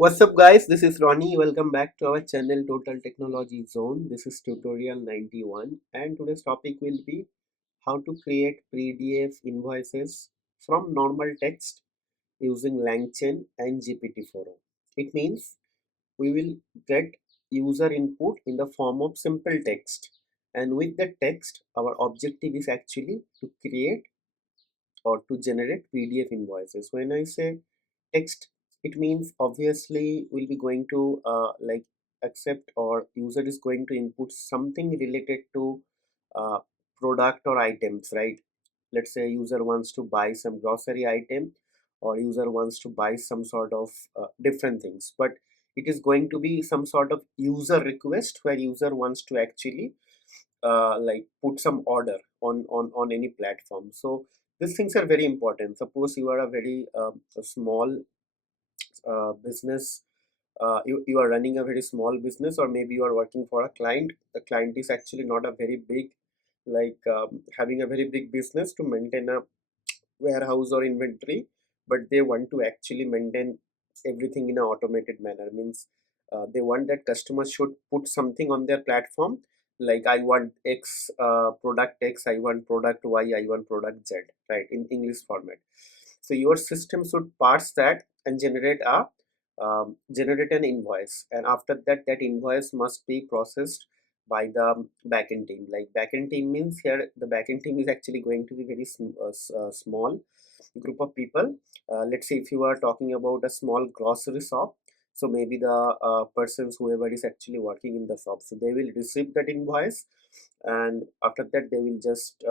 What's up guys, this is Ronnie. Welcome back to our channel Total Technology Zone. This is tutorial 91 and today's topic will be how to create PDF invoices from normal text using LangChain and GPT-4o. It means we will get user input in the form of simple text, and with the text our objective is actually to create or to generate PDF invoices. When I say text, it means obviously we'll be going to accept, or user is going to input something related to uh, product or items, right? Let's say user wants to buy some grocery item, or user wants to buy some sort of different things, but it is going to be some sort of user request where user wants to actually put some order on any platform. So these things are very important. Suppose you are a very a small business, you are running a very small business, or maybe you are working for a client. The client is actually not a very big, having a very big business to maintain a warehouse or inventory, but they want to actually maintain everything in an automated manner. Means they want that customers should put something on their platform, like I want X, product X, I want product Y, I want product Z, right, in English format. So your system should parse that and generate an invoice, and after that that invoice must be processed by the backend team. Like backend team means here the backend team is actually going to be very small group of people. Let's say if you are talking about a small grocery shop, so maybe the persons, whoever is actually working in the shop, so they will receive that invoice, and after that they will just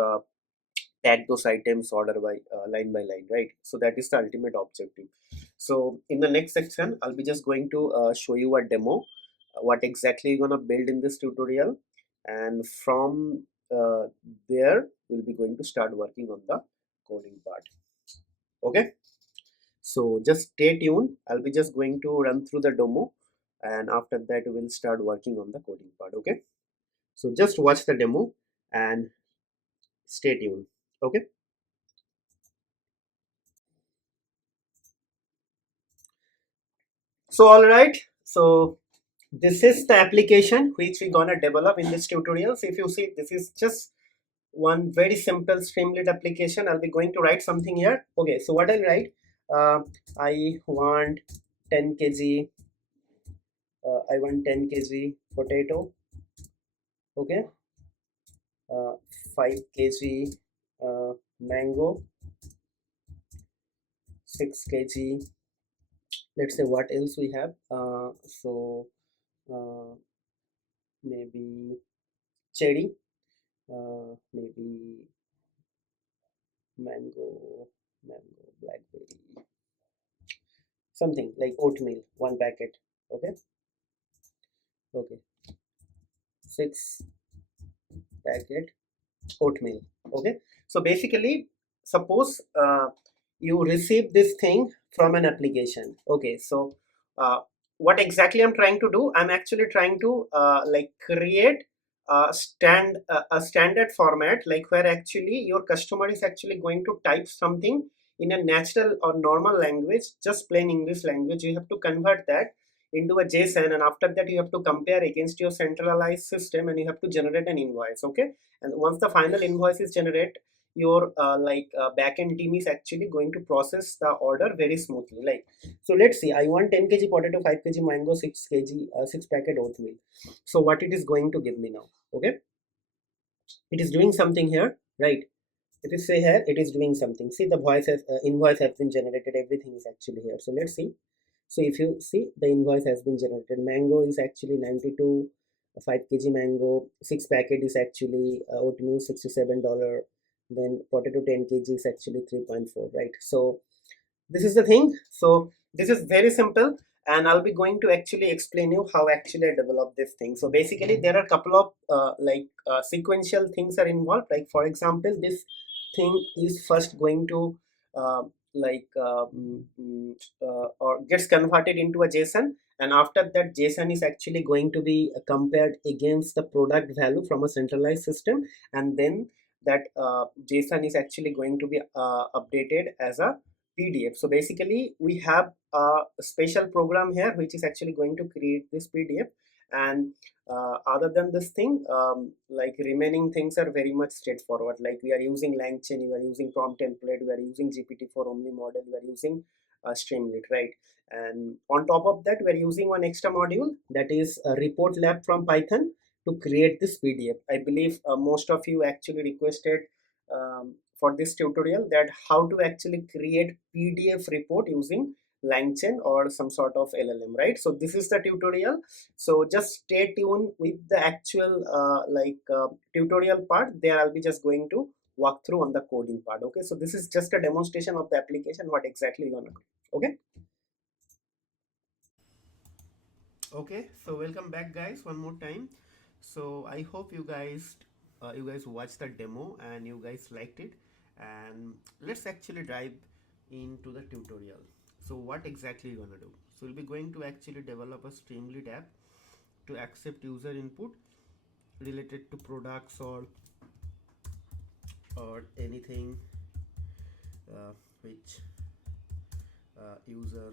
tag those items order by line, right? So that is the ultimate objective. So in the next section I'll be just going to show you a demo, what exactly you're gonna build in this tutorial, and from there we'll be going to start working on the coding part. Okay, so just stay tuned. I'll be just going to run through the demo, and after that we'll start working on the coding part. Okay, so just watch the demo and stay tuned. Okay, so all right, so this is the application which we're gonna develop in this tutorial. So if you see, this is just one very simple Streamlit application. I'll be going to write something here. Okay, so what I'll write, I want 10 kg, I want 10 kg potato. Okay, uh, 5 kg mango, 6 kg. Let's say what else we have. Uh, maybe cherry, maybe mango, blackberry, something like oatmeal, one packet. Okay, okay, 6 packet oatmeal. Okay, so basically suppose you receive this thing from an application. Okay, so what exactly I'm trying to do, I'm actually trying to create a standard format, like where actually your customer is actually going to type something in a natural or normal language, just plain English language. You have to convert that into a JSON, and after that you have to compare against your centralized system, and you have to generate an invoice. Okay, and once the final invoice is generated, your backend team is actually going to process the order very smoothly. Like, so let's see, I want 10 kg potato, 5 kg mango, 6 kg 6 packet oatmeal. So what it is going to give me now? Okay, it is doing something here, right? If you say here, it is doing something. See, the invoice has been generated, everything is actually here. So let's see. So if you see, the invoice has been generated. Mango is actually 92, 5 kg mango, 6 packet is actually oatmeal, $67. Then potato 10 kg is actually 3.4, right? So this is the thing. So this is very simple, and I'll be going to actually explain you how actually I develop this thing. So basically there are a couple of sequential things are involved. Like for example, this thing is first going to uh, or gets converted into a JSON, and after that JSON is actually going to be compared against the product value from a centralized system, and then that JSON is actually going to be updated as a PDF. So basically we have a special program here which is actually going to create this PDF, and other than this thing, like remaining things are very much straightforward. Like we are using LangChain, we are using prompt template, we are using GPT-4 Omni model, we are using Streamlit, right? And on top of that, we are using one extra module, that is a ReportLab from Python, to create this PDF. I believe most of you actually requested for this tutorial that how to actually create PDF report using LangChain or some sort of LLM, right? So this is the tutorial. So just stay tuned with the actual tutorial part. There I'll be just going to walk through on the coding part. Okay, so this is just a demonstration of the application, what exactly you're gonna do. Okay. Okay, so welcome back guys one more time. So I hope you guys watched the demo and you guys liked it, and let's actually dive into the tutorial. So what exactly you gonna do? So we'll be going to actually develop a Streamlit app to accept user input related to products or anything which user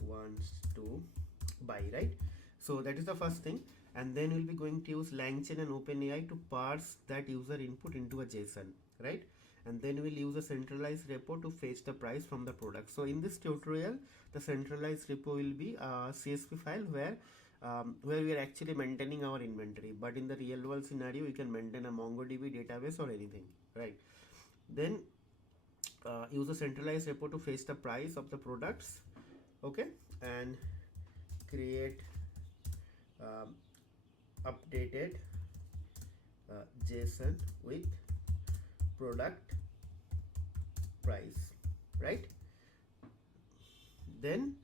wants to buy, right? So that is the first thing, and then we'll be going to use LangChain and OpenAI to parse that user input into a JSON, right? And then we'll use a centralized repo to fetch the price from the product. So in this tutorial, the centralized repo will be a CSV file where we are actually maintaining our inventory, but in the real world scenario you can maintain a MongoDB database or anything, right? Then use a centralized repo to fetch the price of the products, okay, and create um, updated JSON with product price, right? Then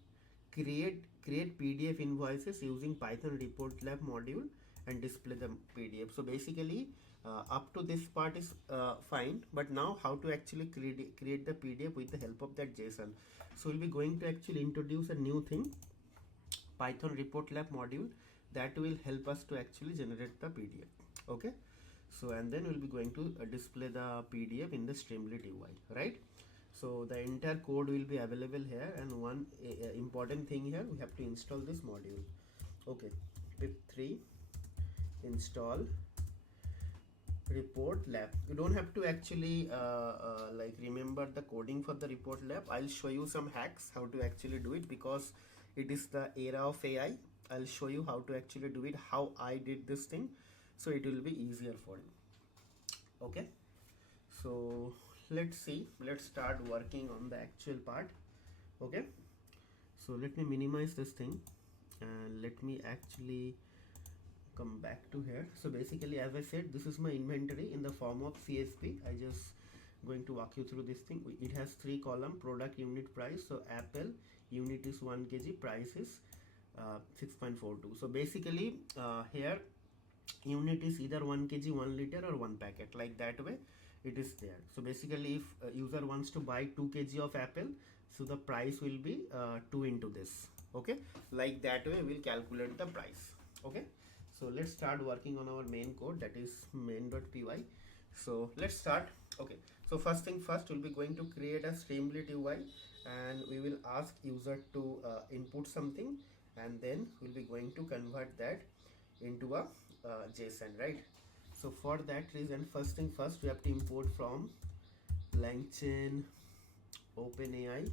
create PDF invoices using Python ReportLab module and display the PDF. So basically up to this part is fine, but now how to actually create the PDF with the help of that JSON. So we'll be going to actually introduce a new thing, Python ReportLab module, that will help us to actually generate the PDF. Okay, so and then we'll be going to display the PDF in the Streamlit UI, right? So the entire code will be available here, and one important thing here, we have to install this module. Okay, pip3 install ReportLab. You don't have to actually like remember the coding for the ReportLab. I'll show you some hacks how to actually do it, because it is the era of AI. I'll show you how to actually do it, how I did this thing, so it will be easier for you. Okay, so let's start working on the actual part. Okay, so let me minimize this thing and let me actually come back to here. So basically, as I said, this is my inventory in the form of CSV. I just going to walk you through this thing. It has 3 column: product, unit, price. So apple unit is 1 kg, price is 6.42. So basically here unit is either 1 kg, 1 liter or 1 packet, like that way it is there. So basically if a user wants to buy 2 kg of apple, so the price will be 2 into this. Okay, like that way we'll calculate the price. Okay, so let's start working on our main code, that is main.py. So let's start. Okay, so first thing first, we'll be going to create a Streamlit UI, and we will ask user to input something, and then we'll be going to convert that into a JSON, right? So for that reason, first thing first, we have to import from LangChain OpenAI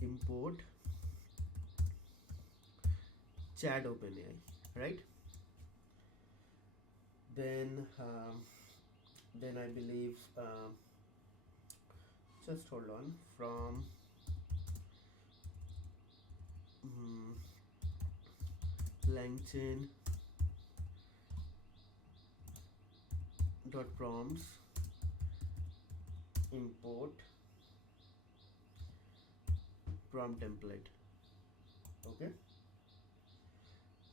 import chat OpenAI, right? Then I believe just hold on, from LangChain dot prompts import prompt template. Okay,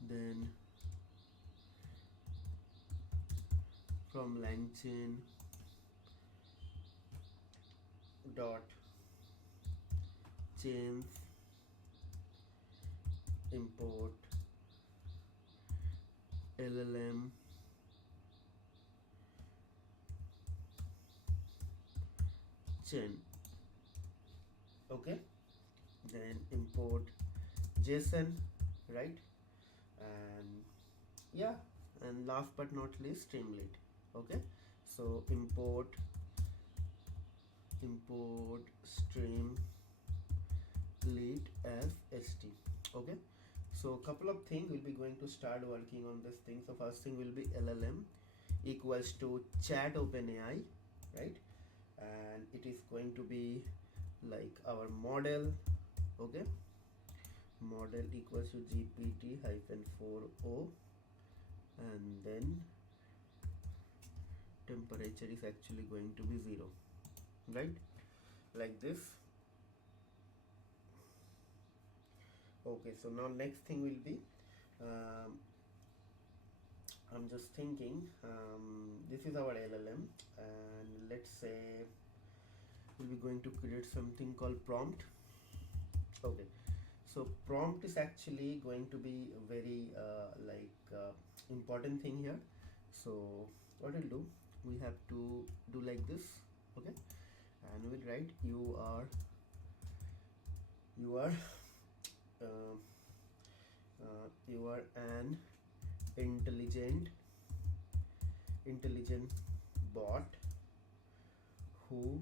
then from LangChain dot chains import LLM chain. Okay, then import JSON, right? And yeah, and last but not least Streamlit. Okay, so import Streamlit as st. Okay, so couple of things will be going to start working on this thing. So first thing will be LLM equals to chat OpenAI, right? And it is going to be like our model. Okay, model equals to gpt-4o, and then temperature is actually going to be 0, right? Like this. Okay, so now next thing will be I'm just thinking, this is our LLM, and let's say we'll be going to create something called prompt. Okay, so prompt is actually going to be a very important thing here. So what we'll do, we have to do like this. Okay, and we'll write you are an intelligent bot who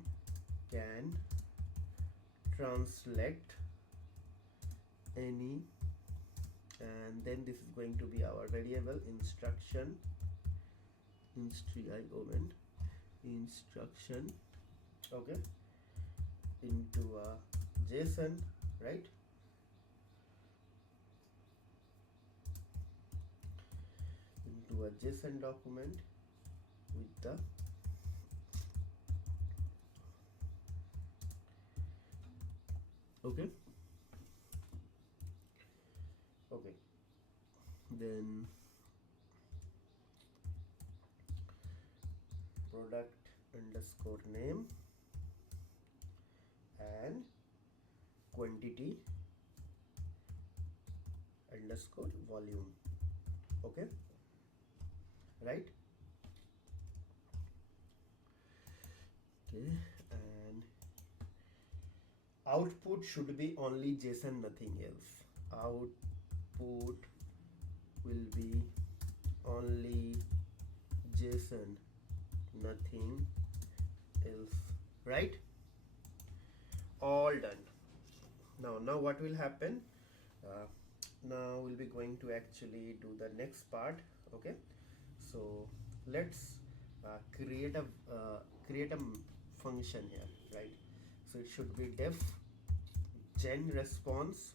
can translate any, and then this is going to be our variable instruction okay, into a JSON, right? Into a JSON document with the okay, then product underscore name and quantity underscore volume. Okay, right? Okay, and output should be only JSON, nothing else. Output will be only JSON, nothing else, right? All done. Now what will happen, now we'll be going to actually do the next part. Okay, so let's create a function here, right? So it should be def gen response.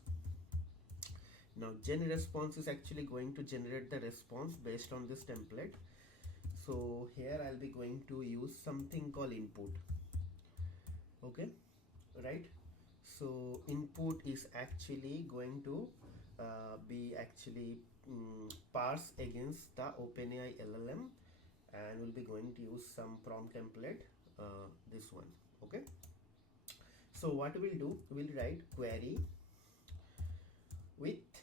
Now gen response is actually going to generate the response based on this template. So here I'll be going to use something called input. Okay, right? So input is actually going to be actually parse against the OpenAI LLM, and we'll be going to use some prompt template, this one. Okay, so what we'll do, we'll write query with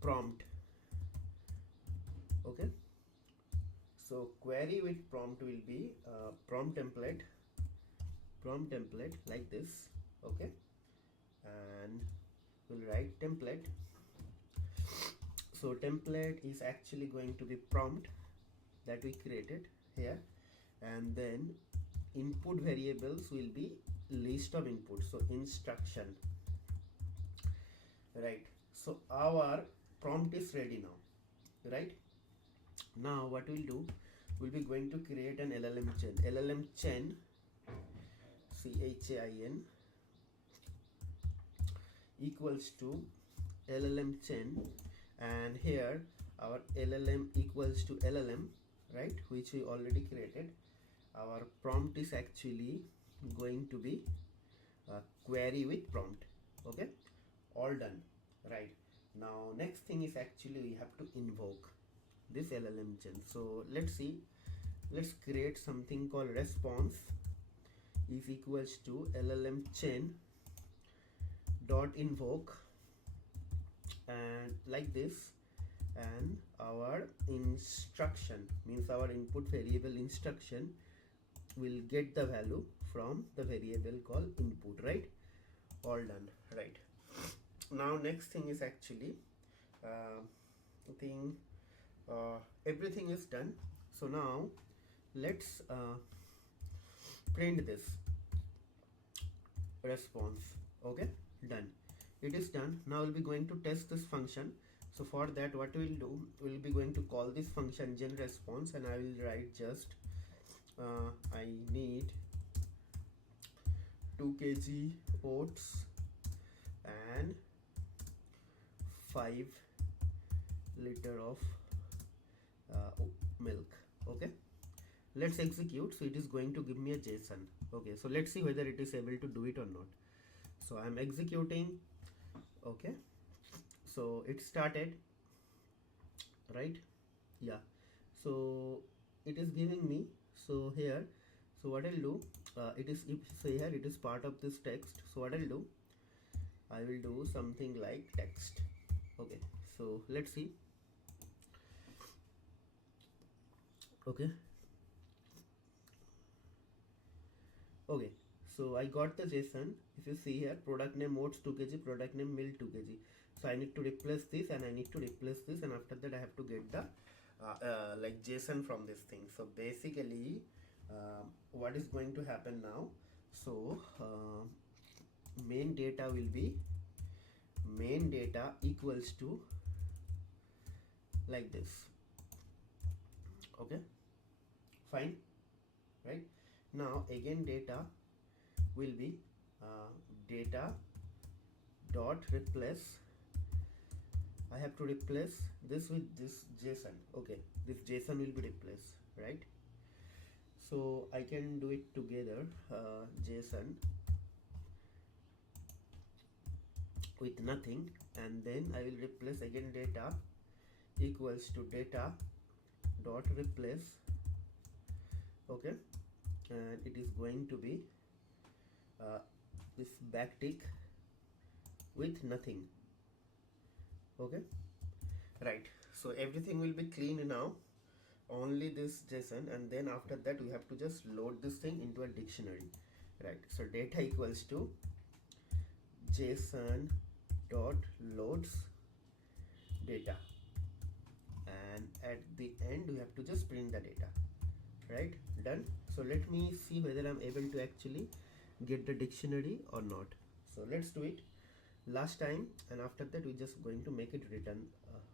prompt. Okay, so query with prompt will be prompt template like this. Okay, and we'll write template. So template is actually going to be prompt that we created here, and then input variables will be list of inputs, so instruction, right? So our prompt is ready now, right? Now what we'll do, we'll be going to create an LLM chain CHAIN equals to LLM chain, and here our LLM equals to LLM, right, which we already created. Our prompt is actually going to be query with prompt. Okay, all done, right? Now next thing is actually we have to invoke this LLM chain. So let's see, let's create something called response is equals to LLM chain dot invoke, and like this, and our instruction means our input variable instruction will get the value from the variable called input, right? All done, right? Now next thing is actually thing everything is done. So now let's print this response. Okay, done. It is done. Now we'll be going to test this function. So for that, what we'll do, we'll be going to call this function genResponse, and I will write just I need 2 kg oats and 5 liter of milk. Okay, let's execute. So it is going to give me a JSON. Okay, so let's see whether it is able to do it or not. So I'm executing. Okay, so it started, right? Yeah, so it is giving me. So here, so what I'll do, it is, if so here it is part of this text. So what I'll do, I will do something like text. Okay, so let's see. Okay, okay, so I got the JSON. If you see here, product name oats 2 kg, product name milk 2 kg. So I need to replace this, and I need to replace this, and after that I have to get the like JSON from this thing. So basically what is going to happen now, so main data will be main data equals to like this. Okay, fine, right? Now again data will be data dot replace. I have to replace this with this JSON. Okay, this JSON will be replaced, right? So I can do it together, JSON with nothing, and then I will replace again data equals to data dot replace. Okay, and it is going to be this backtick with nothing. Okay, right? So everything will be clean now, only this JSON, and then after that we have to just load this thing into a dictionary, right? So data equals to JSON dot loads data, and at the end we have to just print the data, right? Done. So let me see whether I'm able to actually get the dictionary or not. So let's do it last time, and after that we're just going to make it return.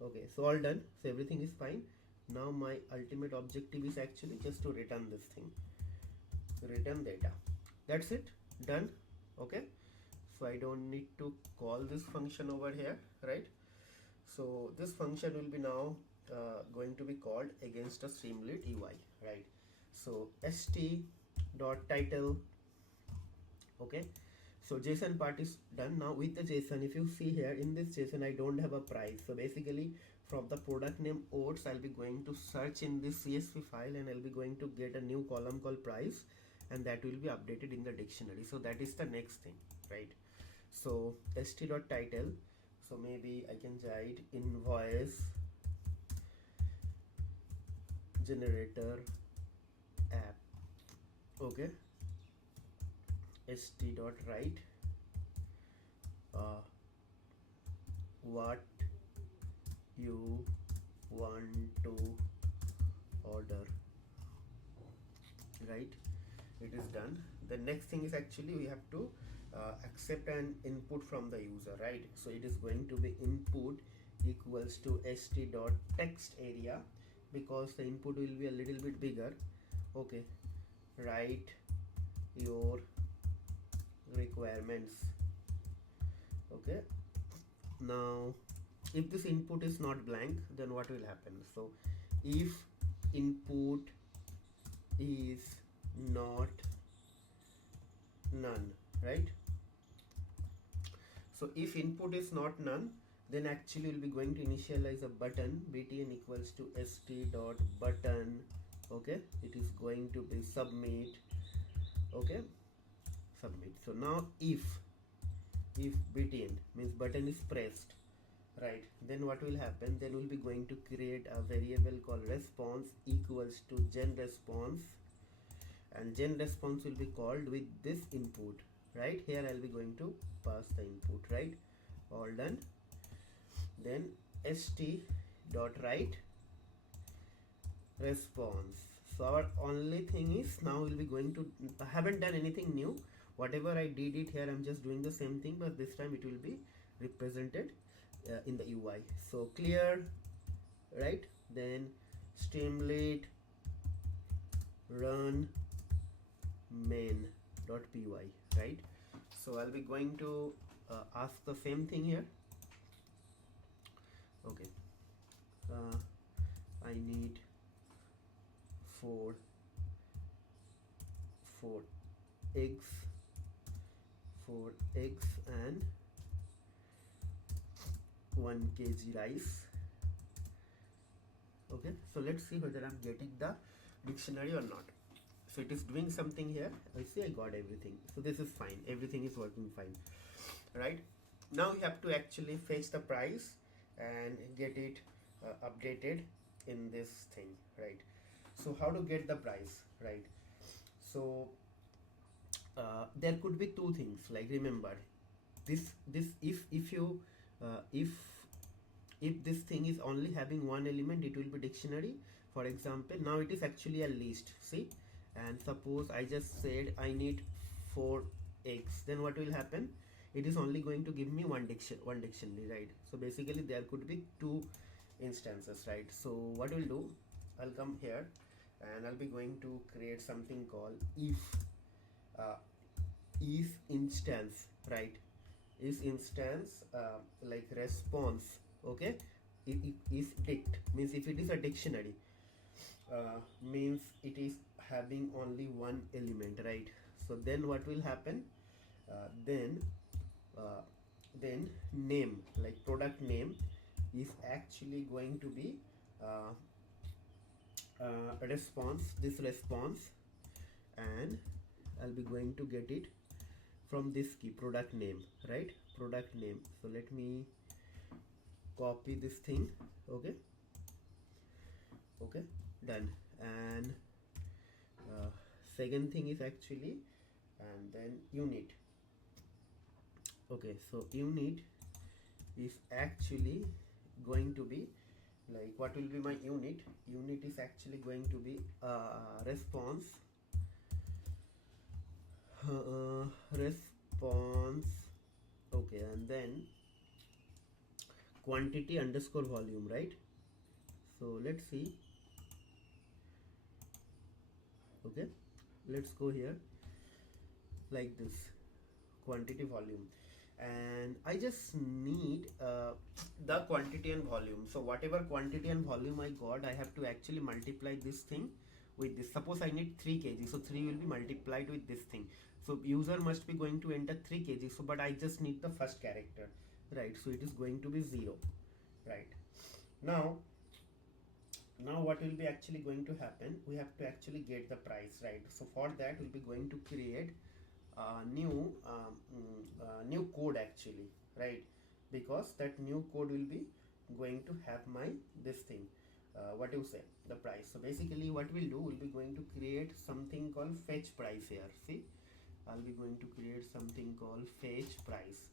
Okay, so all done. So everything is fine. Now my ultimate objective is actually just to return this thing, return data. That's it, done. Okay, so I don't need to call this function over here, right? So this function will be now going to be called against a Streamlit UI, right? So st.title. Okay, so JSON part is done. Now with the JSON, if you see here in this JSON, I don't have a price. So basically from the product name oats, I'll be going to search in this CSV file, and I'll be going to get a new column called price, and that will be updated in the dictionary. So that is the next thing, right? So st.title, so maybe I can write invoice generator app. Okay, st.write what you want to order, right? It is done. The next thing is actually we have to accept an input from the user, right? So it is going to be input equals to st.text area, because the input will be a little bit bigger. Okay, write your requirements. Okay, now if this input is not blank, then what will happen? So if input is not none, right? So if input is not none, then actually we'll be going to initialize a button, btn equals to st.button. Okay, it is going to be submit. Okay, submit. So now if btn means button is pressed, right, then what will happen? Then we'll be going to create a variable called response equals to genResponse, and gen response will be called with this input, right? Here I'll be going to pass the input, right? All done. Then st dot write response. So our only thing is now we'll be going to, I haven't done anything new, whatever I did it here, I'm just doing the same thing, but this time it will be represented in the UI. So clear, right? Then Streamlit run main.py, right? So I'll be going to ask the same thing here. Okay, I need 4 eggs, 4 eggs and 1 kg rice. Okay, so let's see whether I'm getting the dictionary or not. So it is doing something here. I see I got everything. So this is fine. Everything is working fine, right? Now you have to actually fetch the price and get it updated in this thing, right? So how to get the price, right? So there could be two things. Like remember, this if you if this thing is only having one element, it will be dictionary. For example, now it is actually a list. See, and suppose I just said I need 4 eggs, then what will happen? It is only going to give me one dictionary, right? So basically there could be 2 instances, right? So what we'll do, I'll come here and I'll be going to create something called if instance, right? Is instance like response. Okay, if dict means if it is a dictionary, means it is having only one element, right? So then what will happen? Then name, like product name, is actually going to be response, this response, and I'll be going to get it from this key, product name, right? Product name. So let me copy this thing. Okay, okay, done. And second thing is actually, and then unit. Okay, so unit is actually going to be like, what will be my unit? Unit is actually going to be response response. Okay, and then quantity underscore volume, right? So let's see. Okay, let's go here like this, quantity volume, and I just need the quantity and volume. So whatever quantity and volume I got, I have to actually multiply this thing with this. Suppose I need 3 kg, so 3 will be multiplied with this thing. So user must be going to enter 3 kg, so but I just need the first character, right? So it is going to be 0, right? Now what will be actually going to happen? We have to actually get the price, right? So for that we'll be going to create new code actually, right? Because that new code will be going to have my this thing, what you say, the price. So basically what we'll do, we'll be going to create something called fetch price here. See, I'll be going to create something called fetch price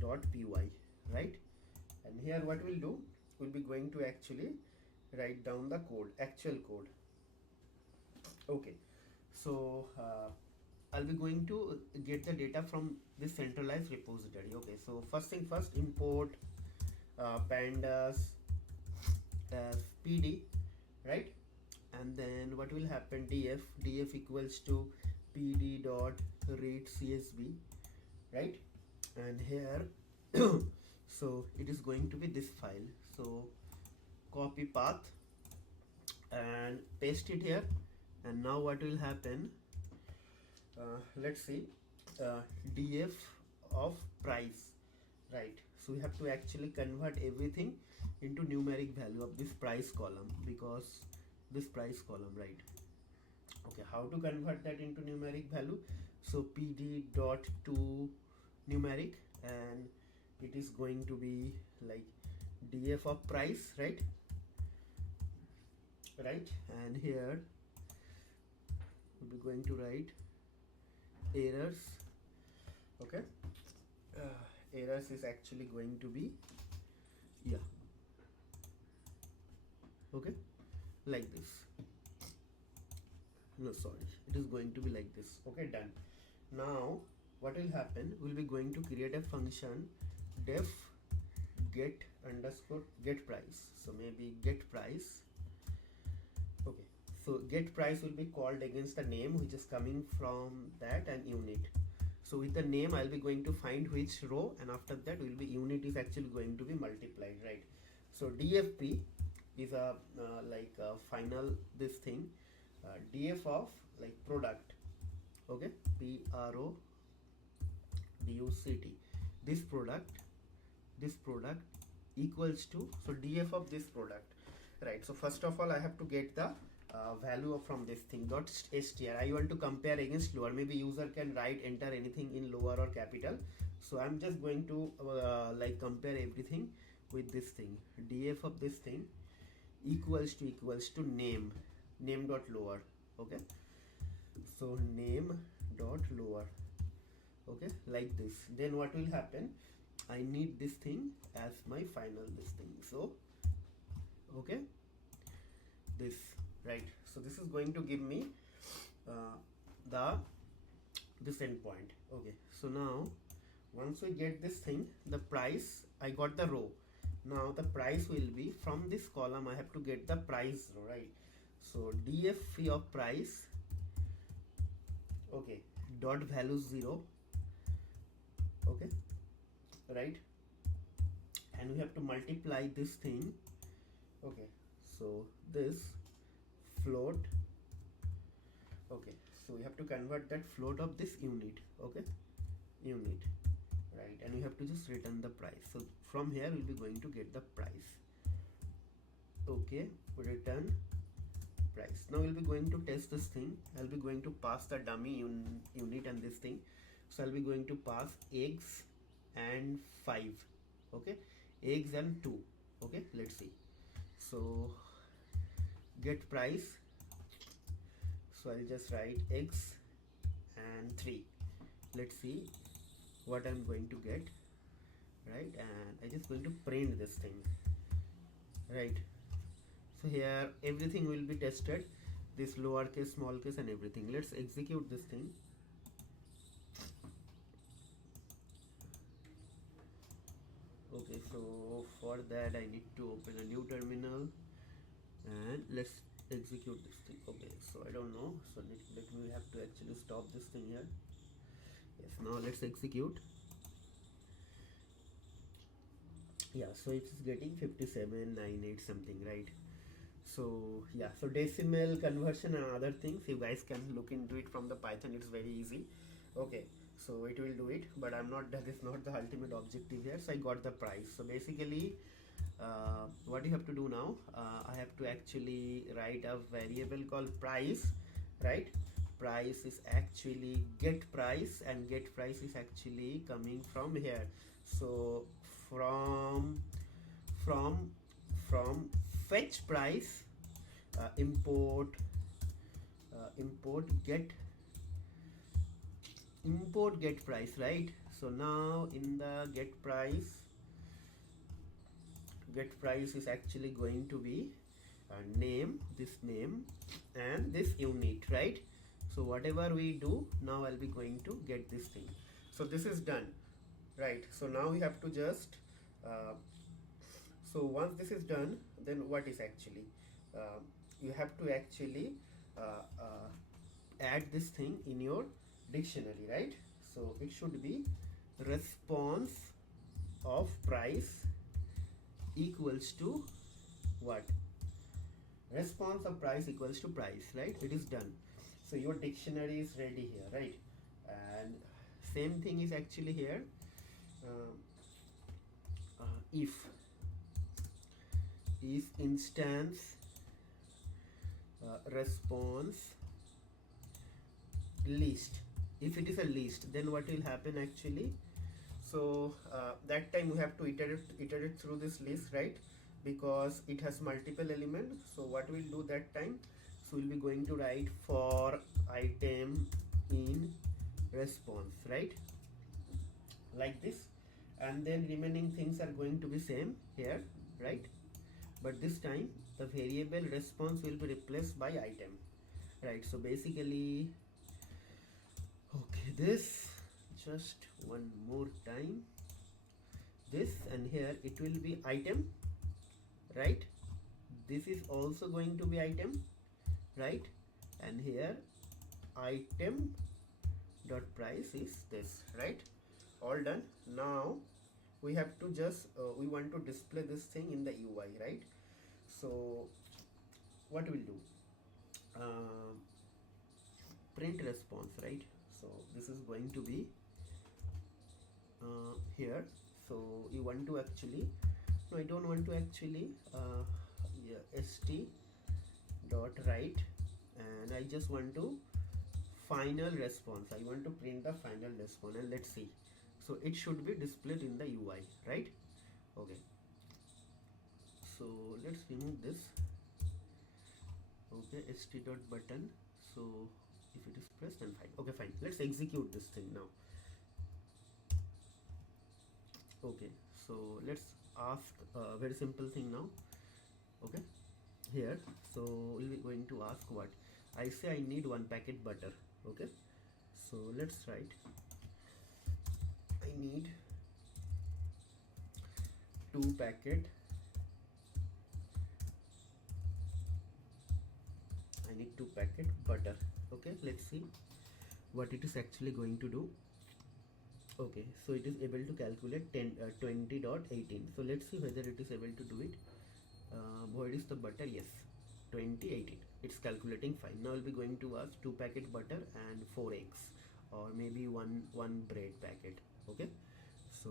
dot py, right? And here what we'll do, we'll be going to actually write down the code, actual code. Okay, so I'll be going to get the data from this centralized repository. Okay, so first thing first, import pandas pd, right? And then what will happen, df equals to pd dot read csv, right? And here so it is going to be this file. So copy path and paste it here. And now what will happen, let's see, df of price, right? So we have to actually convert everything into numeric value of this price column, because this price column, right? Okay, how to convert that into numeric value? So pd dot to numeric, and it is going to be like df of price, right? right? And here we'll be going to write errors. Okay, errors is actually going to be, yeah, okay, like this. No, sorry, it is going to be like this. Okay, done. Now what will happen, we'll be going to create a function def get underscore get price. So maybe get price. Okay, so get price will be called against the name which is coming from that and unit. So with the name I'll be going to find which row, and after that will be unit is actually going to be multiplied, right? So dfp is a like a final this thing, df of like product. Okay, pro duct, this product equals to, so df of this product, right? So first of all I have to get the value from this thing dot str. I want to compare against lower, maybe user can write enter anything in lower or capital, so I'm just going to like compare everything with this thing. Df of this thing equals to name dot lower. Okay, so name dot lower. Okay, like this. Then what will happen, I need this thing as my final this thing. So okay, this, right? So this is going to give me this endpoint. Okay, so now once we get this thing, the price, I got the row. Now the price will be from this column, I have to get the price row, right? So df of price, okay, dot value 0. Okay, right? And we have to multiply this thing. Okay, so this float. Okay, so we have to convert that float of this unit. Okay, unit, right? And we have to just return the price. So from here we'll be going to get the price. Okay, return price. Now we'll be going to test this thing. I'll be going to pass the dummy unit and this thing. So I'll be going to pass eggs and 5. Okay, eggs and 2. Okay, let's see. So get price, so I'll just write eggs and 3. Let's see what I'm going to get, right? And I just going to print this thing, right? So here everything will be tested, this lowercase, small case and everything. Let's execute this thing. Okay, so for that I need to open a new terminal and let's execute this thing. Okay, so I don't know, so let me have to actually stop this thing here. Yes, now let's execute. Yeah, so it's getting 5798 something, right? So yeah, so decimal conversion and other things you guys can look into it from the Python. It's very easy. Okay, so it will do it, but I'm not, that is not the ultimate objective here. So I got the price. So basically what you have to do now, I have to actually write a variable called price, right? Price is actually get price, and get price is actually coming from here. So from fetch price, import get price, right? So now in the get price is actually going to be name, this name and this unit, right? So whatever we do now, I'll be going to get this thing. So this is done, right? So now we have to just so once this is done, then what is actually you have to actually add this thing in your dictionary, right? So it should be response of price equals to what? Response of price equals to price, right? It is done. So your dictionary is ready here, right? And same thing is actually here. If instance response list, if it is a list, then what will happen actually? So that time we have to iterate through this list, right? because it has multiple elements. So what we'll do that time, so we'll be going to write for item in response, right, like this, and then remaining things are going to be same here, right, but this time the variable response will be replaced by item, right. So basically, okay, this, just one more time, this, and here it will be item, right, this is also going to be item, right, and here item dot price is this, right. All done. Now we have to just we want to display this thing in the UI, right. So what we'll do, print response, right. So this is going to be here. So you want to actually, no, I don't want to actually yeah, st dot write, and I just want to final response. I want to print the final response, and let's see. So it should be displayed in the UI, right. Okay, so let's remove this. Okay, st dot button. So if it is pressed, then fine. Okay, fine, let's execute this thing now. Okay, so let's ask a very simple thing now. Okay, here, so we'll be going to ask what I say, I need 1 packet butter. Okay, so let's write, I need 2 packet, I need 2 packet butter. Okay, let's see what it is actually going to do. Okay, so it is able to calculate 20.18. So let's see whether it is able to do it. What is the butter? Yes, 20.18. It's calculating fine. Now I'll be going to ask 2 packet butter and 4 eggs, or maybe one bread packet. Okay, so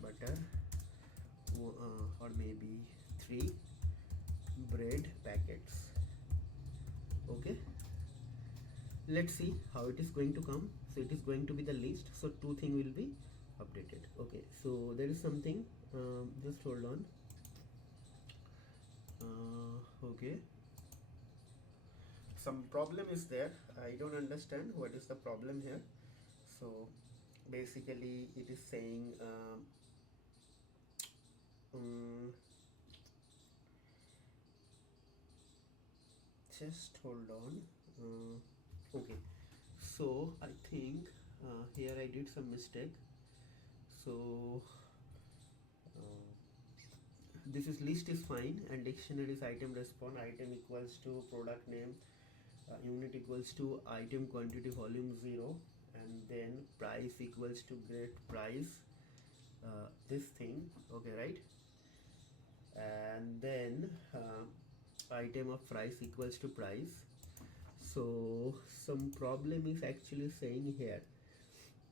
butter, or maybe 3 bread packets. Okay, let's see how it is going to come. So it is going to be the list, so 2 thing will be updated. Okay, so there is something, just hold on. Okay, some problem is there. I don't understand what is the problem here. So basically it is saying just hold on. Okay, so I think here I did some mistake. So this is list is fine, and dictionary is item response, item equals to product name, unit equals to item quantity volume 0, and then price equals to get price, this thing. Okay, right, and then item of price equals to price. So some problem is actually saying here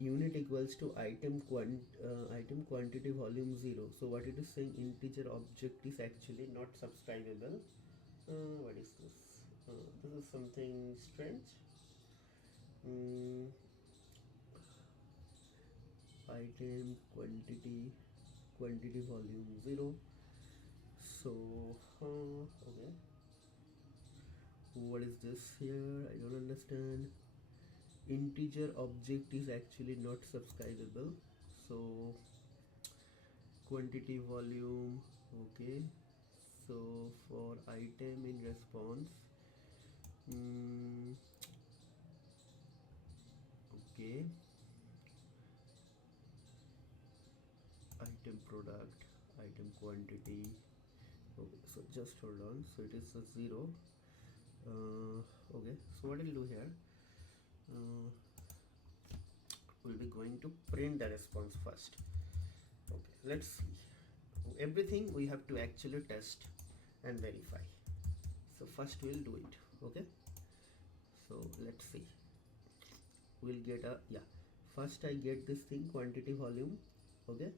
unit equals to item quantity volume 0. So what it is saying, integer object is actually not subscribable. What is this? This is something strange. Item quantity volume 0. So okay, what is this here? I don't understand. Integer object is actually not subscribable. So quantity volume, okay, so for item in response, okay, item product, item quantity. Okay, so just hold on. So it is a 0. Okay, so what we'll do here, we'll be going to print the response first. Okay, let's see. Everything we have to actually test and verify. So first we'll do it. Okay, so let's see. We'll get a, yeah, first I get this thing, quantity volume. Okay,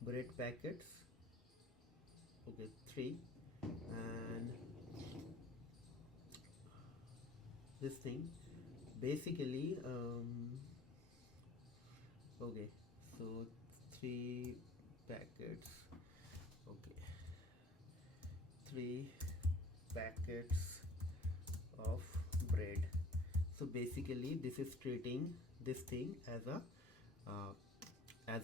bread packets, okay, 3, and this thing basically, okay, so 3 packets, 3 packets of bread. So basically this is treating this thing as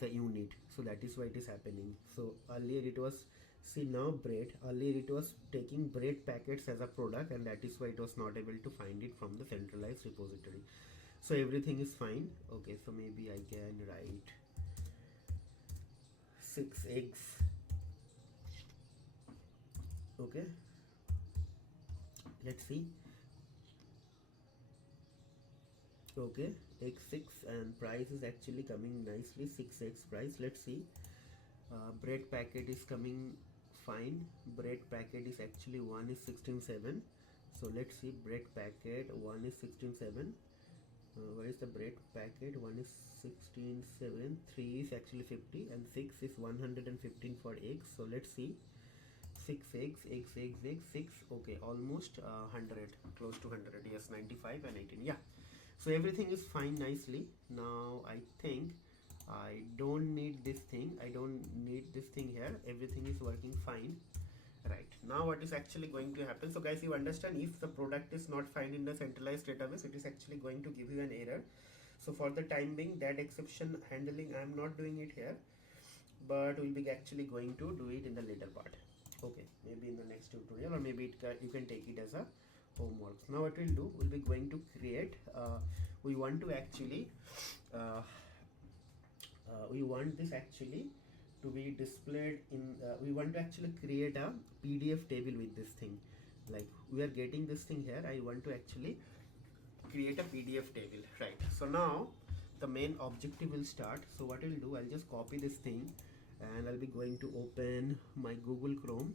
a unit, so that is why it is happening. So earlier it was, see now bread, earlier it was taking bread packets as a product, and that is why it was not able to find it from the centralized repository. So everything is fine. Okay, so maybe I can write 6 eggs. Okay, let's see. Okay, x6, and price is actually coming nicely, 6x price. Let's see. Bread packet is coming fine. Bread packet is actually 1 is 16.7. So let's see, bread packet 1 is 16.7. Where is the bread packet? 1 is 16.7, 3 is actually 50, and 6 is 115 for eggs. So let's see, 6 eggs, 6. Okay, almost 100, close to 100. Yes, 95 and 18. Yeah, so everything is fine nicely. Now I think I don't need this thing. I don't need this thing here. Everything is working fine. Right, now what is actually going to happen? So guys, you understand, if the product is not found in the centralized database, it is actually going to give you an error. So for the time being, that exception handling, I am not doing it here, but we'll be actually going to do it in the later part. Okay, maybe in the next tutorial, or maybe you can take it as a homework. Now what we'll do, we'll be going to create, we want to actually we want this actually to be displayed in, we want to actually create a PDF table with this thing. Like we are getting this thing here, I want to actually create a PDF table, right? So now the main objective will start. So what I'll do, I'll just copy this thing, and I'll be going to open my Google Chrome,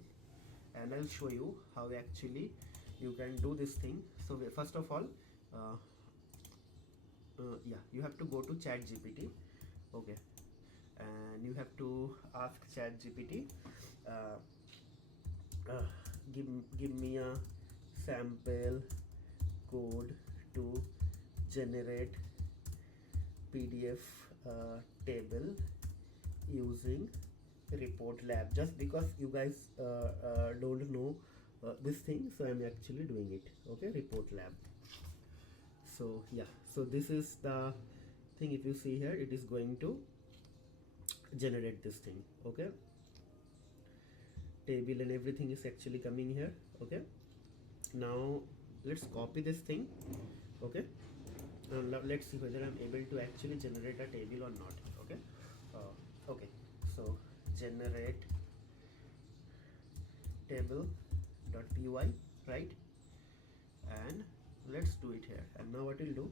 and I'll show you how actually you can do this thing. So first of all, yeah, you have to go to ChatGPT. Okay, and you have to ask ChatGPT, give me a sample code to generate PDF table using ReportLab. Just because you guys don't know this thing, so I'm actually doing it. Okay, ReportLab. So yeah, so this is the thing. If you see here, it is going to generate this thing. Okay, table and everything is actually coming here. Okay, now let's copy this thing. Okay, now let's see whether I'm able to actually generate a table or not. Okay, okay, so generate table.py, right? And let's do it here. And now what we'll do,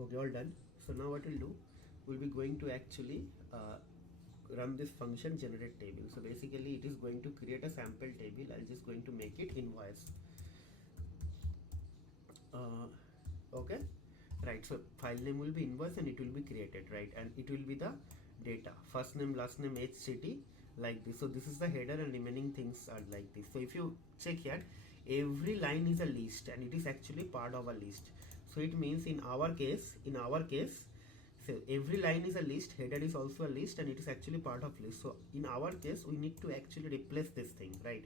okay, all done. So now what we'll do, we'll be going to actually run this function generate table. So basically it is going to create a sample table. I'm just going to make it invoice. Okay, right, so file name will be invoice, and it will be created, right? And it will be the data, first name, last name, age, city, like this. So this is the header, and remaining things are like this. So if you check here, every line is a list, and it is actually part of a list. So it means in our case, so every line is a list, header is also a list, and it is actually part of list. So in our case, we need to actually replace this thing, right?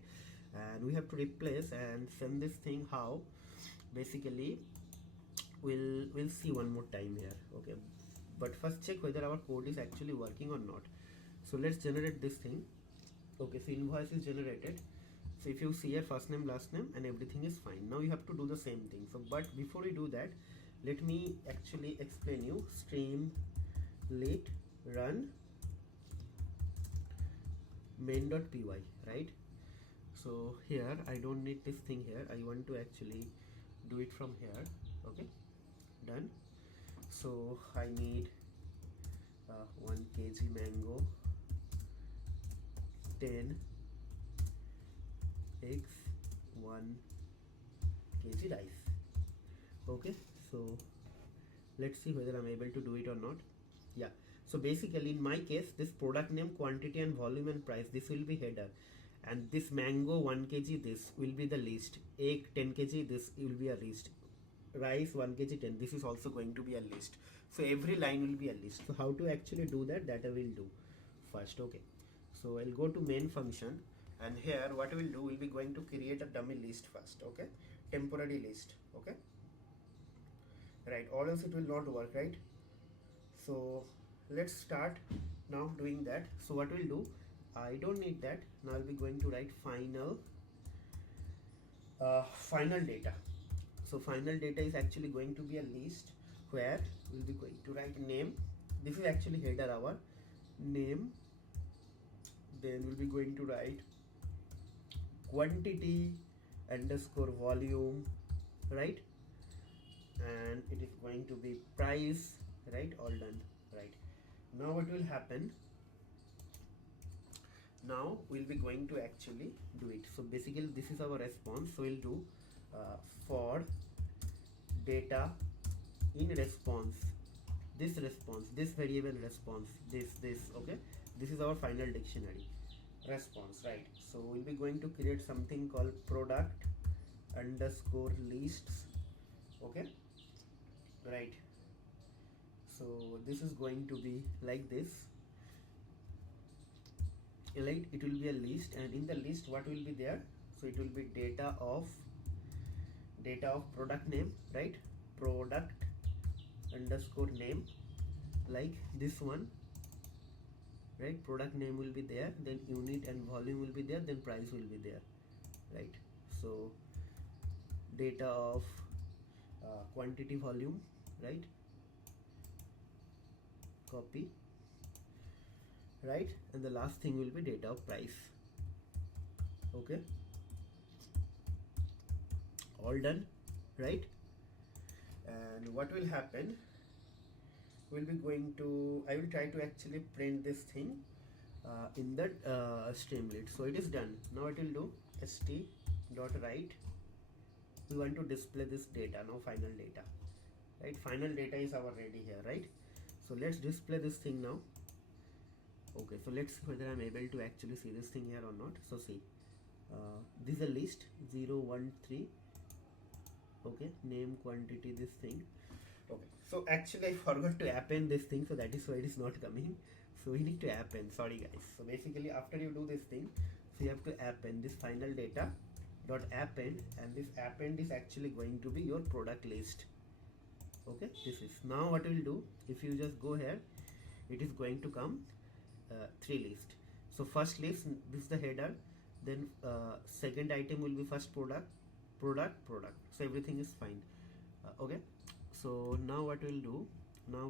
And we have to replace and send this thing. How? Basically we'll see one more time here. Okay, but first check whether our code is actually working or not. So let's generate this thing. Okay, so invoice is generated. So if you see here, first name, last name, and everything is fine. Now you have to do the same thing. So but before we do that, let me actually explain you. Streamlit run main.py, right? So here I don't need this thing here, I want to actually do it from here. Okay, done. So I need 1 kg mango, 10 eggs, 1 kg rice. Okay, so let's see whether I'm able to do it or not. Yeah, so basically in my case, this product name, quantity and volume and price, this will be header, and this mango 1 kg, this will be the list. Egg 10 kg, this will be a list. Rice 1 kg 10, this is also going to be a list. So every line will be a list. So how to actually do that, I will do first. Okay, So I'll go to main function, and here what we'll do, we'll be going to create a dummy list first, okay, temporary list, okay, right, or else it will not work, right? So let's start now doing that. So what we'll do, I don't need that. Now I'll be going to write final final data. So final data is actually going to be a list where we'll be going to write name. This is actually header our name. Then we'll be going to write quantity underscore volume, right? And it is going to be price, right? All done, right? Now what will happen? Now we'll be going to actually do it. So basically this is our response. So we'll do for data in response, this variable response, this, okay, this is our final dictionary response, right? So we'll be going to create something called product underscore lists, okay, right? So this is going to be like this, right? It will be a list, and in the list what will be there? So it will be data of product name, right? Product underscore name, like this one, right? Product name will be there, then unit and volume will be there, then price will be there, right? So data of quantity volume, right? Copy, right? And the last thing will be data of price, okay, all done, right? And what will happen, we'll be going to, I will try to actually print this thing in the Streamlit. So it is done. Now it will do st.write. We want to display this data now, final data, right? Final data is our ready here, right? So let's display this thing now. Okay, so let's see whether I'm able to actually see this thing here or not. So see, this is a list 0, 1, 3, okay, name, quantity, this thing. Okay, so actually I forgot to append this thing, so that is why it is not coming. So we need to append, sorry guys. So basically after you do this thing, so you have to append this final data dot append, and this append is actually going to be your product list, okay. This is now what we'll do, if you just go here, it is going to come 3 list. So first list, this is the header, then second item will be first product. So everything is fine, okay. So now what we'll do, now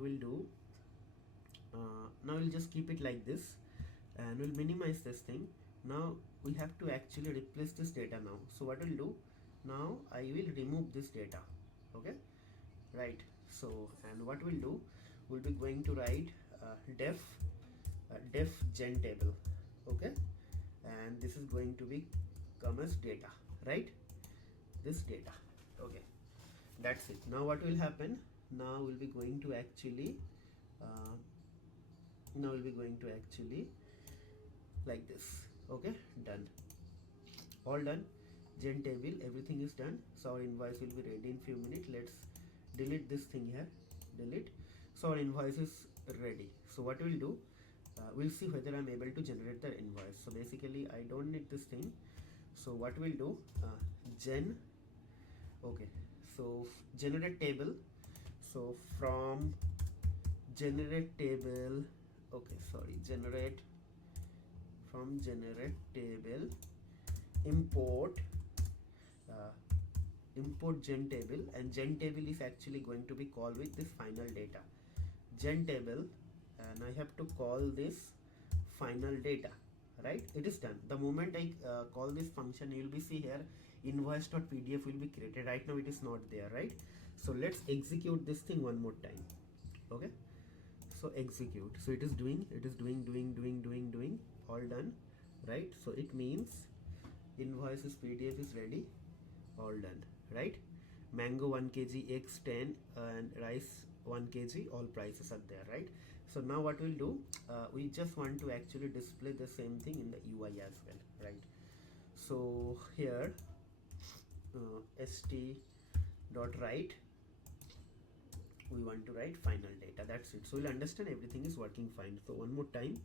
we'll just keep it like this, and we'll minimize this thing. Now we have to actually replace this data now. So what we'll do, now I will remove this data, okay, right? So, and what we'll do, we'll be going to write def gen table, okay, and this is going to be come as data, right? This data, okay, that's it. Now what will happen, now we'll be going to actually like this, okay, done, all done, gen table, everything is done. So our invoice will be ready in few minutes. Let's delete this thing here, delete. So our invoice is ready. So what we'll do, we'll see whether I'm able to generate the invoice. So basically I don't need this thing. So what we'll do, gen, okay, so generate table. So from generate table, okay, sorry, generate from generate table, import gen table, and gen table is actually going to be called with this final data gen table, and I have to call this final data, right? It is done. The moment I call this function, you will be see here invoice.pdf will be created. Right now it is not there, right? So let's execute this thing one more time, okay. So execute. So it is doing, all done, right? So it means invoices PDF is ready, all done, right? Mango 1 kg, eggs 10, and rice 1 kg, all prices are there, right? So now what we'll do, we just want to actually display the same thing in the UI as well, right? So here st.write, we want to write final data, that's it. So we'll understand everything is working fine. So one more time,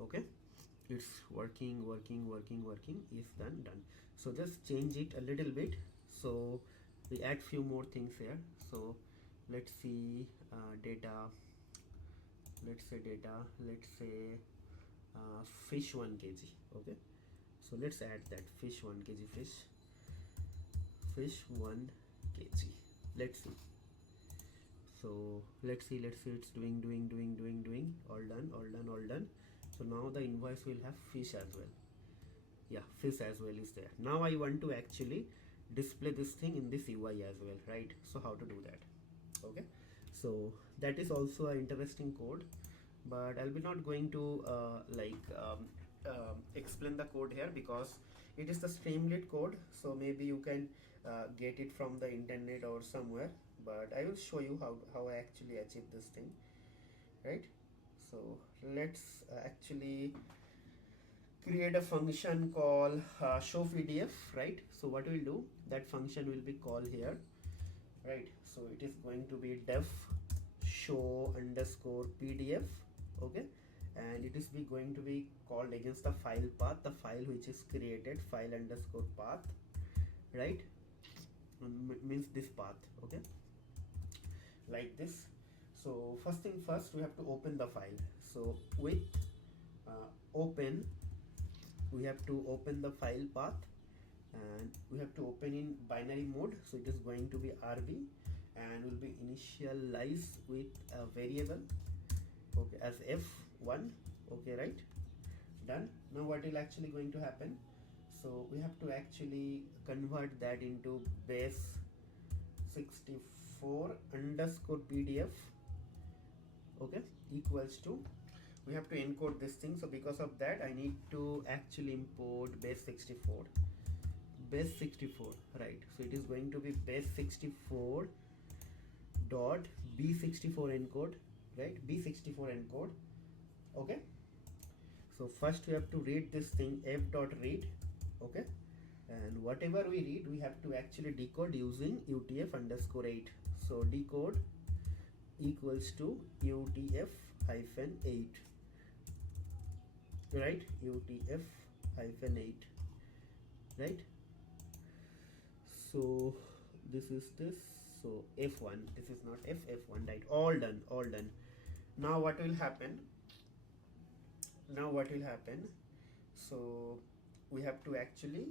okay, it's working, is done. So just change it a little bit. So we add few more things here. So let's see, data, let's say fish 1 kg. Okay, so let's add that fish 1 kg, fish 1 kg. Let's see. So let's see, it's doing, all done. So now the invoice will have fish as well. Yeah, fish as well is there. Now I want to actually display this thing in this UI as well, right? So how to do that? Okay, so that is also an interesting code, but I'll be not going to explain the code here because it is the Streamlit code. So maybe you can get it from the internet or somewhere, but I will show you how I actually achieve this thing, right? So let's actually create a function called show PDF, right? So what we'll do, that function will be called here, right? So it is going to be def show underscore PDF, okay, and it is going to be called against the file path, the file which is created, file underscore path, right? Means this path, okay, like this. So first thing first, we have to open the file. So with open, we have to open the file path, and we have to open in binary mode. So it is going to be RB and will be initialized with a variable, okay, as f1, okay, right? Done. Now what will actually going to happen? So we have to actually convert that into base 64 underscore PDF, okay, equals to, we have to encode this thing. So because of that, I need to actually import base 64, right? So it is going to be base 64 dot b64 encode, right? b64 encode, okay. So first we have to read this thing, f dot read, okay, and whatever we read, we have to actually decode using utf underscore 8. So decode equals to utf hyphen 8, right? utf hyphen 8, right? So this is this. So f1, this is not f1, right? All done. Now what will happen? So we have to actually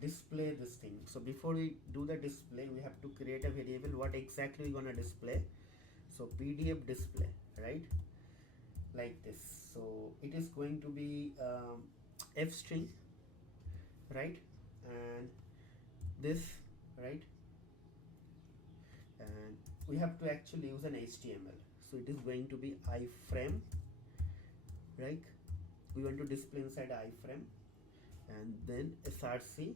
display this thing. So before we do the display, we have to create a variable. What exactly we're gonna display? So PDF display, right? Like this. So it is going to be f string, right? And this, right? And we have to actually use an HTML. So it is going to be iframe, right? We want to display inside iframe, and then src,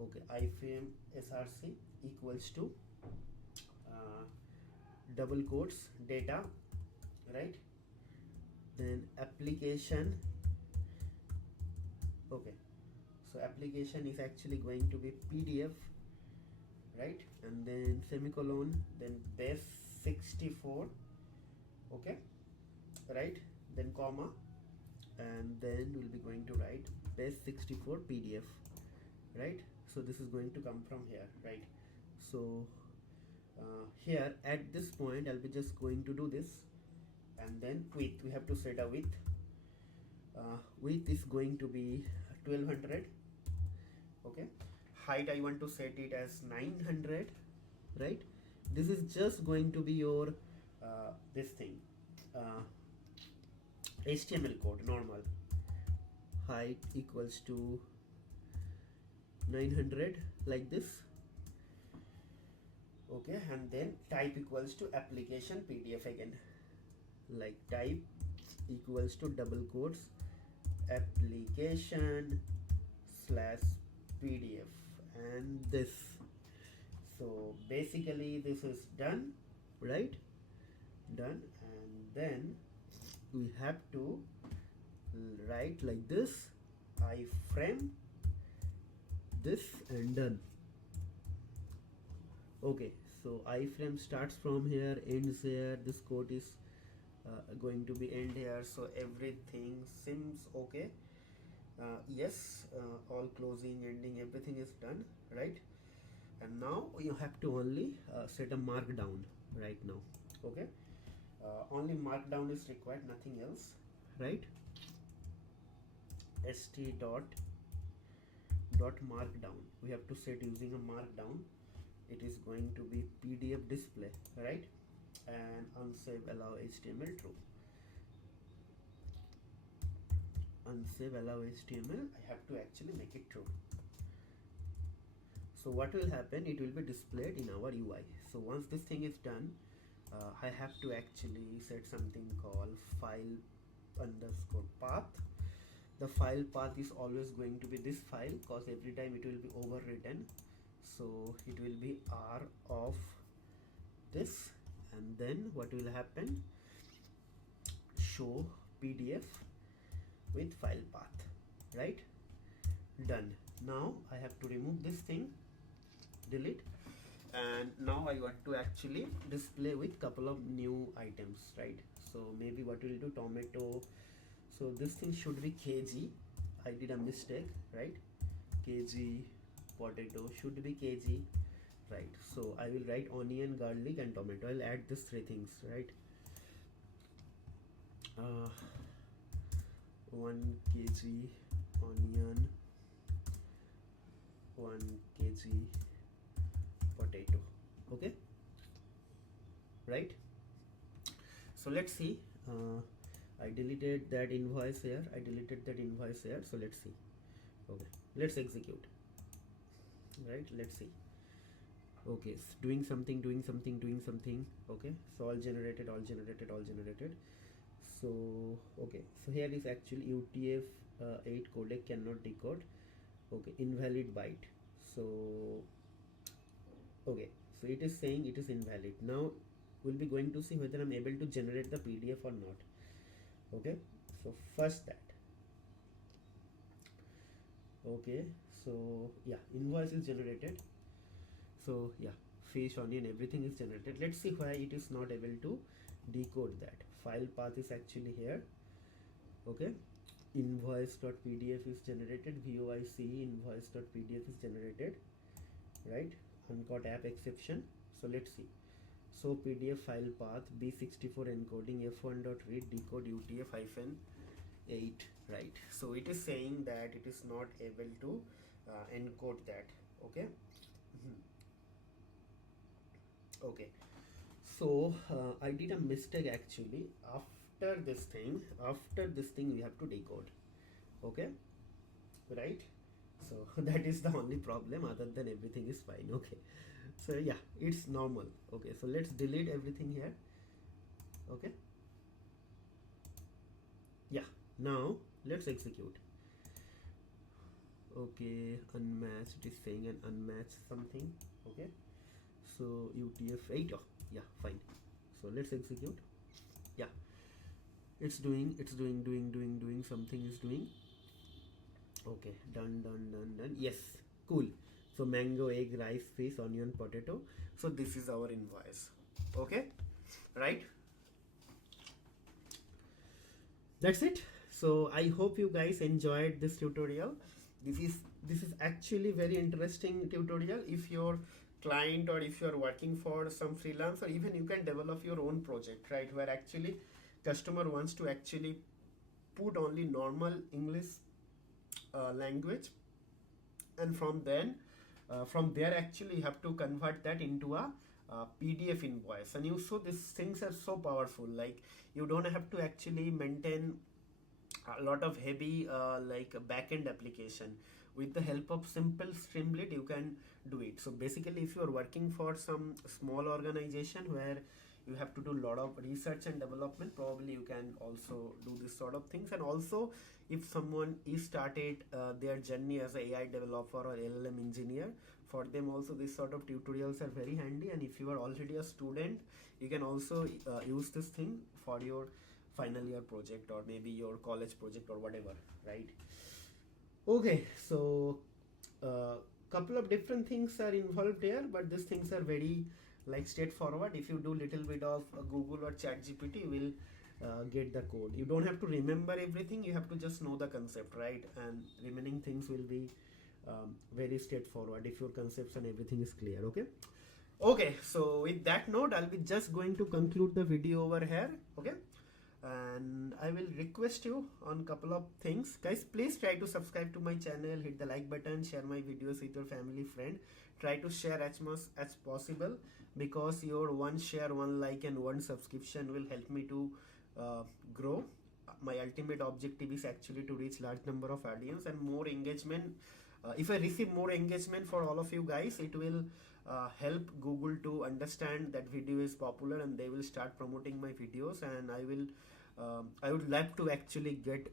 okay, iframe src equals to double quotes data, right? Then application, okay, so application is actually going to be PDF, right? And then semicolon, then base 64, okay, right? Then comma, and then we'll be going to write base 64 PDF, right? So this is going to come from here, right? So here at this point, I'll be just going to do this, and then width, we have to set a width. Width is going to be 1200, okay. Height, I want to set it as 900, right? This is just going to be your this thing, HTML code, normal. Height equals to 900, like this, okay. And then type equals to application PDF again, like type equals to double quotes application slash PDF, and this. So basically this is done, right? Done. And then we have to write like this, iframe this, and done. Okay, so iframe starts from here, ends here. This code is going to be end here. So everything seems okay. Yes, all closing, ending, everything is done, right? And now you have to only set a markdown right now. Okay, only markdown is required, nothing else, right? st dot markdown we have to set using a markdown. It is going to be PDF display, right? And unsave allow HTML true. Unsave allow HTML, I have to actually make it true. So what will happen, it will be displayed in our UI. So once this thing is done, I have to actually set something called file underscore path. The file path is always going to be this file, because every time it will be overwritten. So it will be R of this, and then what will happen, show PDF with file path, right? Done. Now I have to remove this thing, delete, and now I want to actually display with couple of new items, right? So maybe what we'll do, tomato. So this thing should be kg. I did a mistake, right? Kg, potato should be kg, right? So I will write onion, garlic, and tomato. I'll add these three things, right? 1 kg onion, 1 kg potato. Okay, right? So let's see. I deleted that invoice here. So let's see. Okay, let's execute. Right, let's see. Okay, it's doing something. Okay, so all generated. So okay, so here is actually UTF-8 codec cannot decode. Okay, invalid byte. So okay, so it is saying it is invalid. Now we'll be going to see whether I'm able to generate the PDF or not. Okay, so first that. Okay, so yeah, invoice is generated. So yeah, fish, onion, everything is generated. Let's see why it is not able to decode that. File path is actually here. Okay, invoice.pdf is generated. VOIC invoice.pdf is generated, right? Uncaught app exception. So let's see. So PDF file path B64 encoding f1.read decode UTF-8, right? So it is saying that it is not able to encode that. Okay. Okay, so I did a mistake actually. After this thing we have to decode. Okay, right? So that is the only problem, other than everything is fine. Okay, so yeah, it's normal. Okay, so let's delete everything here. Okay, yeah, now let's execute. Okay, unmatched, it is saying an unmatched something. Okay, so UTF-8, oh yeah, fine. So let's execute. Yeah, it's doing something is doing. Okay, done. Yes, cool. So mango, egg, rice, fish, onion, potato. So this is our invoice. Okay, right? That's it. So I hope you guys enjoyed this tutorial. This is actually very interesting tutorial. If your client, or if you are working for some freelance, or even you can develop your own project, right, where actually customer wants to actually put only normal English language, and from there actually you have to convert that into a PDF invoice. And you saw these things are so powerful, like you don't have to actually maintain a lot of heavy like backend application. With the help of simple Streamlit, you can do it. So basically, if you are working for some small organization where you have to do a lot of research and development, probably you can also do this sort of things. And also, if someone is started their journey as an AI developer or LLM engineer, for them also these sort of tutorials are very handy. And if you are already a student, you can also use this thing for your final year project, or maybe your college project, or whatever, right? Okay, so couple of different things are involved here, but these things are very like straightforward. If you do little bit of Google or ChatGPT, you will get the code. You don't have to remember everything, you have to just know the concept, right? And remaining things will be very straightforward if your concepts and everything is clear. Okay, so with that note, I'll be just going to conclude the video over here. Okay, and I will request you on couple of things, guys. Please try to subscribe to my channel, hit the like button, share my videos with your family, friend. Try to share as much as possible, because your one share, one like and one subscription will help me to grow. My ultimate objective is actually to reach large number of audience and more engagement. If I receive more engagement for all of you guys, it will help Google to understand that video is popular, and they will start promoting my videos, and I would like to actually get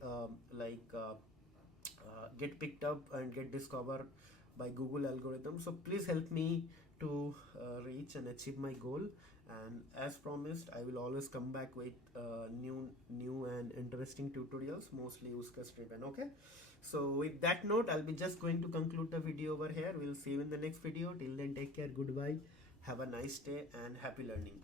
picked up and get discovered by Google algorithm. So please help me to reach and achieve my goal. And as promised, I will always come back with new and interesting tutorials, mostly use case driven. Okay, so with that note, I'll be just going to conclude the video over here. We'll see you in the next video. Till then, take care, goodbye, have a nice day, and happy learning.